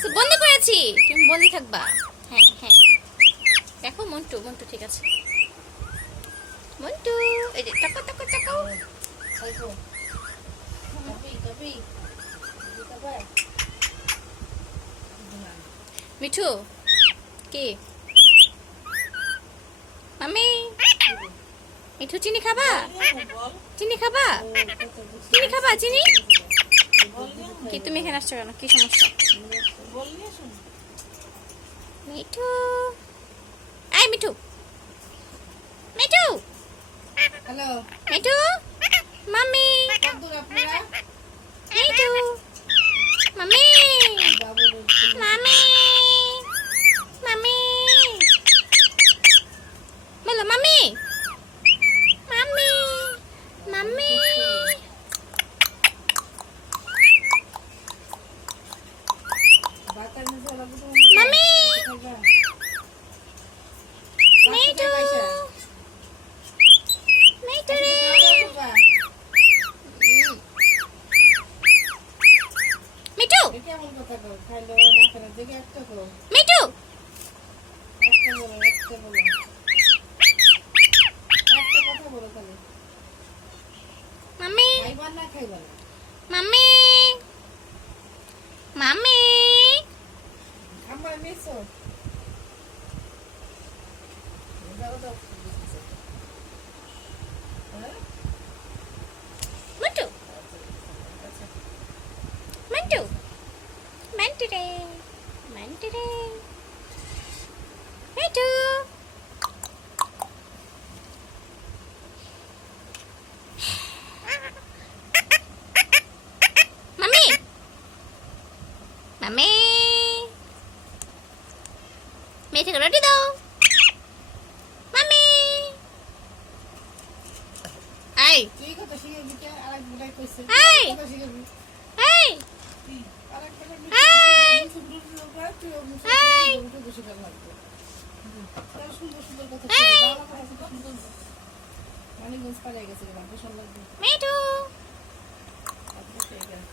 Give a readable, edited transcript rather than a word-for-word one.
আছে, বন্দি করেছি, তুমি বন্দি থাকবা। হ্যাঁ হ্যাঁ, দেখো মন্টু, মন্টু ঠিক আছে। মন্টু এই যে টাকা টাকা টাকা। মিঠু কি মামি? মিঠু চিনি খাবা? চিনি খাবা? চিনি খাবা? চিনি কি? তুমি এখানে আসছো কেন? কি সমস্যা? মিঠু, এই মিঠু, মিঠু, হ্যালো মিঠু, মাম্মি, কতদূর আপনারা? মিঠু, মাম্মি, মাম্মি, মাম্মি, বলো মাম্মি, মাম্মি, মাম্মি, বাতার নিচে লাগবে তো মাম্মি, খাইবা? মিঠু, মিঠু রে, খাইবা? মিঠু, এটা কেমন কথা কও? খাইলো না খাইলো দেখে একটা কও। মিঠু, একটা বলো, একটা বলো। একটা কথা বলো খালি। মাম্মি, খাইবা না খাইবা না? মাম্মি, মাম্মি, আমার নিছো? দাও দাও। হ্যাঁ? মন্টু, আচ্ছা। মন্টু, মন্টু রে, মন্টু রে, মিঠু, মাম্মি, মাম্মি, মিঠুকে রুটি দাও, মাম্মি, এই তুই কত শিখে দিতে আরেক বুড়াই কইছে। এই! কত শিখে দিবি? এই আরেক বুড়াই এই! সুন্দর করে তুই এই! সুন্দর বসে গেল লাগবে। তার সুন্দর সুন্দর কথা এই! বলে। বাবা কথা কত সুন্দর। মানিকগঞ্জ পালিয়ে গেছে রে বাবা, সুন্দর লাগবে। মিঠু, আপনি খেয়ে গেছে।